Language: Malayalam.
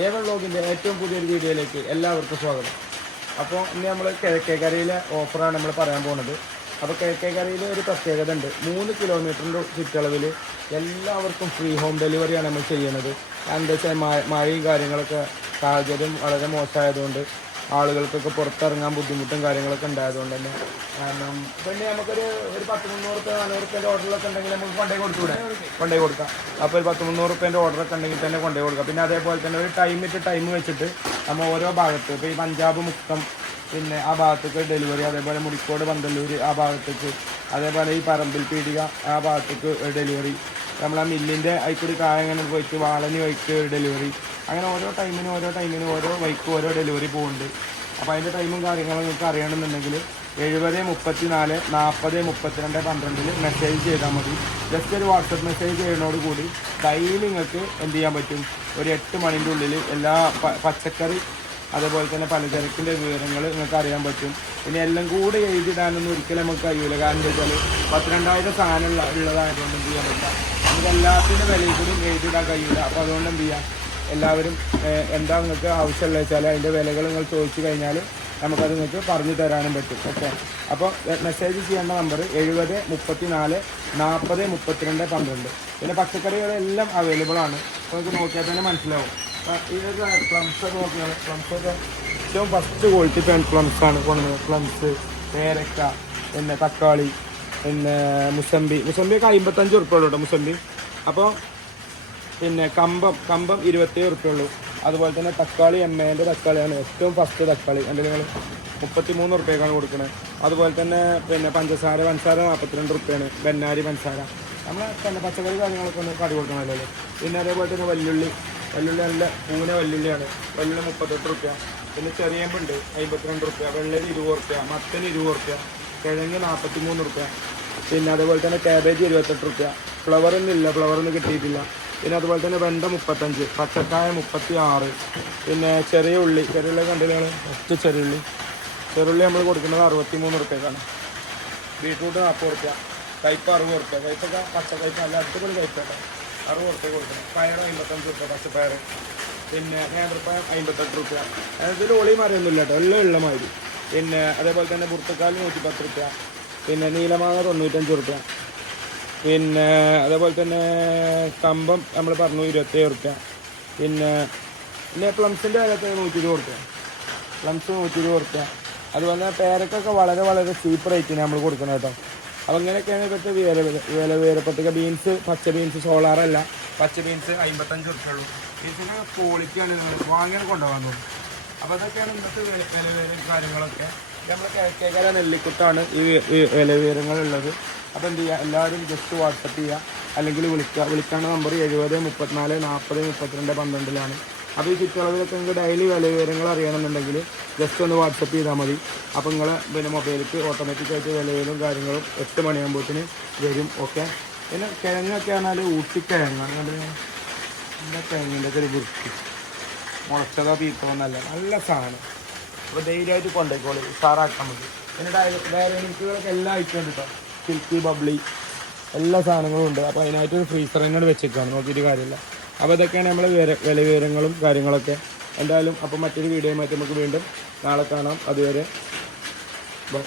ഏവൻ വ്ലോഗിൻ്റെ ഏറ്റവും പുതിയൊരു വീഡിയോയിലേക്ക് എല്ലാവർക്കും സ്വാഗതം. അപ്പോൾ ഇന്ന് നമ്മൾ കിഴക്കേക്കരയിലെ ഓഫറാണ് നമ്മൾ പറയാൻ പോകുന്നത്. അപ്പോൾ കിഴക്കേക്കരയിൽ ഒരു പ്രത്യേകത ഉണ്ട്. 3 കിലോമീറ്ററിൻ്റെ ചുറ്റളവിൽ എല്ലാവർക്കും ഫ്രീ ഹോം ഡെലിവറിയാണ് നമ്മൾ ചെയ്യുന്നത്. എന്താ വെച്ചാൽ മഴയും കാര്യങ്ങളൊക്കെ സാഹചര്യം വളരെ മോശമായതുകൊണ്ട് ആളുകൾക്കൊക്കെ പുറത്തിറങ്ങാൻ ബുദ്ധിമുട്ടും കാര്യങ്ങളൊക്കെ ഉണ്ടായതുകൊണ്ട് തന്നെ കാരണം പിന്നെ നമുക്കൊരു 10-300-400 ഓർഡറിലൊക്കെ ഉണ്ടെങ്കിൽ നമുക്ക് കൊണ്ടുപോയി കൊടുക്കാം. അപ്പോൾ ഒരു 10-300 ഓർഡറൊക്കെ ഉണ്ടെങ്കിൽ തന്നെ കൊണ്ടുപോയി കൊടുക്കാം. പിന്നെ അതേപോലെ തന്നെ ഒരു ടൈം വെച്ചിട്ട് നമ്മൾ ഓരോ ഭാഗത്ത് ഇപ്പോൾ ഈ പഞ്ചാബ് മുക്കം പിന്നെ ആ ഭാഗത്തേക്ക് ഡെലിവറി, അതേപോലെ മുടിക്കോട് പന്തല്ലൂർ ആ ഭാഗത്തേക്ക്, അതേപോലെ ഈ പറമ്പിൽ പീടിക ആ ഭാഗത്തേക്ക് ഡെലിവറി, നമ്മൾ ആ മില്ലിൻ്റെ അതിൽക്കൂടി കായങ്ങനെ പോയിട്ട് വാളനി വഴിക്ക് ഡെലിവറി, അങ്ങനെ ഓരോ ടൈമിനും ഓരോ വൈക്ക് ഓരോ ഡെലിവറി പോകുന്നുണ്ട്. അപ്പോൾ അതിൻ്റെ ടൈമും കാര്യങ്ങളും നിങ്ങൾക്ക് അറിയണമെന്നുണ്ടെങ്കിൽ 7034 40 32 12 മെസ്സേജ് ചെയ്താൽ മതി. ജസ്റ്റ് ഒരു വാട്സപ്പ് മെസ്സേജ് ചെയ്യുന്നതോടുകൂടി ഡെയിലി നിങ്ങൾക്ക് എന്ത് ചെയ്യാൻ പറ്റും, ഒരു 8 മണിൻ്റെ ഉള്ളിൽ എല്ലാ പച്ചക്കറി അതേപോലെ തന്നെ പലചരക്കിൻ്റെ വിവരങ്ങൾ നിങ്ങൾക്ക് അറിയാൻ പറ്റും. പിന്നെ എല്ലാം കൂടെ എഴുതിയിടാനൊന്നും ഒരിക്കലും നമുക്ക് കഴിയില്ല. കാരണം എന്താ വെച്ചാൽ 12,000 സാധനം ഉള്ളതായതുകൊണ്ട് എന്ത് ചെയ്യാൻ പറ്റില്ല, നമുക്ക് എല്ലാത്തിൻ്റെ വിലയിൽ കൂടി എഴുതിയിടാൻ കഴിയില്ല. അപ്പോൾ അതുകൊണ്ട് എന്ത് ചെയ്യാം, എല്ലാവരും എന്താ നിങ്ങൾക്ക് ആവശ്യമുള്ളത് വെച്ചാൽ അതിൻ്റെ വിലകൾ നിങ്ങൾ ചോദിച്ചു കഴിഞ്ഞാൽ നമുക്കത് നിങ്ങൾക്ക് പറഞ്ഞു തരാനും പറ്റും. ഓക്കെ, അപ്പോൾ മെസ്സേജ് ചെയ്യേണ്ട നമ്പർ 7034 40 32 12. പിന്നെ പച്ചക്കറികളെല്ലാം അവൈലബിൾ ആണ്. നമുക്ക് നോക്കിയാൽ തന്നെ മനസ്സിലാവും. ഇതൊക്കെ പ്ലംസ് നോക്കിയാൽ പ്ലംസൊക്കെ ഏറ്റവും ഫസ്റ്റ് ക്വാളിറ്റി പ്ലംസാണ് കൊണ്ടുവന്നത്. പ്ലംസ്, പേരക്ക, പിന്നെ തക്കാളി, പിന്നെ മുസമ്പിയൊക്കെ 55 ഉറുപ്പിക ഉള്ളൂ കേട്ടോ മുസമ്പി. അപ്പോൾ പിന്നെ കമ്പം 27 ഉറുപ്പിക ഉള്ളൂ. അതുപോലെ തന്നെ തക്കാളി എമ്മേൻ്റെ തക്കാളിയാണ് ഏറ്റവും ഫസ്റ്റ് തക്കാളി. എൻ്റെ നിങ്ങൾ 33 ഉറുപ്പികക്കാണ് കൊടുക്കുന്നത്. അതുപോലെ തന്നെ പിന്നെ പഞ്ചസാര 42 ഉറുപ്പികയാണ്. ബെന്നാരി പഞ്ചസാര നമ്മൾ തന്നെ പച്ചക്കറി കാര്യങ്ങളൊക്കെ ഒന്ന് കടി കൊടുക്കണമല്ലോ. പിന്നെ അതേപോലെ തന്നെ വല്ലുള്ളി നല്ല പൂന വല്ലുള്ളിയാണ്. വല്ലുള്ളി 38 ഉറുപ്പിക. പിന്നെ ചെറിയമ്പുണ്ട് 52 ഉറുപ്പിക. വെള്ളരി 20 ഉറുപ്പിക. മത്തന് 20 ഉറുപ്പിക. കിഴങ്ങ് 43 ഉറുപ്പിക. പിന്നെ അതേപോലെ തന്നെ കാബേജ് 28 ഉറുപ്പിക. ഫ്ലവറൊന്നും കിട്ടിയിട്ടില്ല. പിന്നെ അതുപോലെ തന്നെ വെണ്ട 35, പച്ചക്കായ 36. പിന്നെ ചെറിയ ഉള്ളി കണ്ടില്ല ഒറ്റ ചെറുള്ളി നമ്മൾ കൊടുക്കുന്നത് 63 ഉറുപ്പികക്കാണ്. ബീട്രൂട്ട് 40 ഉറുപ്പിക. കയ്പ 60 ഉറുപ്പിക. കയ്പൊക്കെ പച്ചക്കയ്പ നല്ല അടിപൊളി കയ്പൊക്കെ 60 ഉറുപ്പിക കൊടുക്കണം. പയർ 55 ഉറുപ്പിക പച്ചപ്പയർ. പിന്നെ നേന്ത്രപ്പഴം 58 ഉറുപ്പിക. അതിൽ ഒളി മറിയൊന്നുമില്ല കേട്ടോ, എല്ലാം ഉള്ള മാതിരി. പിന്നെ അതേപോലെ തന്നെ പുറത്തുക്കാൽ 110 ഉറുപ്പിക. പിന്നെ നീലമാങ്ങ 95 ഉറുപ്പിക. പിന്നെ അതേപോലെ തന്നെ കമ്പം നമ്മൾ പറഞ്ഞു 27 ഉറുപ്പിക. പിന്നെ പ്ലംസിൻ്റെ അകത്ത് 120 ഉറുപ്പിക. പ്ലംസ് 120 ഉറുപ്പിക. അതുപോലെ തന്നെ പേരക്കൊക്കെ വളരെ ചീപ്പ് റേറ്റിന് നമ്മൾ കൊടുക്കണം കേട്ടോ. അപ്പോൾ ഇങ്ങനെയൊക്കെയാണ് ഇപ്പോഴത്തെ വിലപട്ടിക. ബീൻസ്, പച്ച ബീൻസ്, സോളാറല്ല, പച്ച ബീൻസ് 55 ഉറുപ്പിക ഉള്ളൂ. ബീൻസിൻ്റെ ക്വാളിറ്റിയാണ് നിങ്ങൾ വാങ്ങിയാൽ കൊണ്ടുപോകാൻ തോന്നും. അപ്പോൾ അതൊക്കെയാണ് ഇന്നത്തെ വില കാര്യങ്ങളൊക്കെ. നമ്മൾ കിഴക്കേക്കര നെല്ലിക്കുത്താണ് ഈ വിലവിവരങ്ങളുള്ളത്. അപ്പോൾ എന്ത് ചെയ്യുക, എല്ലാവരും ജസ്റ്റ് വാട്സപ്പ് ചെയ്യുക അല്ലെങ്കിൽ വിളിക്കേണ്ട നമ്പർ 7034 40 32 12 അപ്പോൾ ഈ ചുറ്റളവിലൊക്കെ നിങ്ങൾക്ക് ഡെയിലി വിലവിവരങ്ങൾ അറിയണമെന്നുണ്ടെങ്കിൽ ജസ്റ്റ് ഒന്ന് വാട്സപ്പ് ചെയ്താൽ മതി. അപ്പോൾ നിങ്ങൾ പിന്നെ മൊബൈലിലേക്ക് ഓട്ടോമാറ്റിക്കായിട്ട് വിലവിവരവും കാര്യങ്ങളും 8 മണിയാകുമ്പോഴത്തേന് വരും. ഓക്കെ, പിന്നെ കിഴങ്ങൊക്കെ പറഞ്ഞാൽ ഊട്ടിക്കിഴങ്ങ് നല്ല കിഴങ്ങിൻ്റെ ഒക്കെ ഒരു വൃത്തി മുളച്ചതോ പീത്തമെന്നല്ല, നല്ല സാധനം. അപ്പോൾ ധൈര്യമായിട്ട് കൊണ്ടുപോയിക്കോളി, ഉഷാറാക്കാൻ മതി. പിന്നെ ഡയറി മിൽക്കുകളൊക്കെ എല്ലാ ഐറ്റം ഉണ്ട് കേട്ടോ. സിൽക്കി, ബബ്ലി എല്ലാ സാധനങ്ങളും ഉണ്ട്. അപ്പോൾ അതിനായിട്ട് ഫ്രീസർ തന്നെ വെച്ചേക്കാണ്, നോക്കിയിട്ട് കാര്യമില്ല. അപ്പോൾ ഇതൊക്കെയാണ് നമ്മൾ വിലവിവരങ്ങളും കാര്യങ്ങളൊക്കെ. എന്തായാലും അപ്പോൾ മറ്റൊരു വീഡിയോയുമായിട്ട് നമുക്ക് വീണ്ടും നാളെ കാണാം. അതുവരെ ബൈ.